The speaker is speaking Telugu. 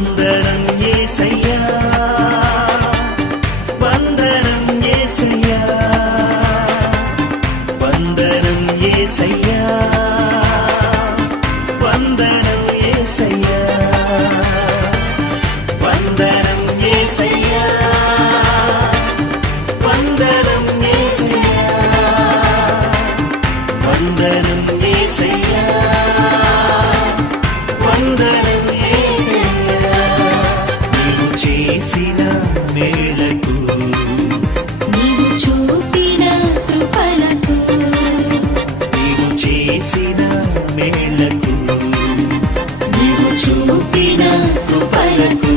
వందనం యేసయ్యా, వందనం యేసయ్యా, వందనం యేసయ్యా, వందనం యేసయ్యా, వందనం యేసయ్యా, వందనం యేసయ్యా, వందనం యేసయ్యా, వందనం యేసయ్యా. నీవు చేసిన మేలకు, నీవు చూపిన కృపలకు, నీవు చేసిన మేలకు, నీవు చూపిన కృపలకు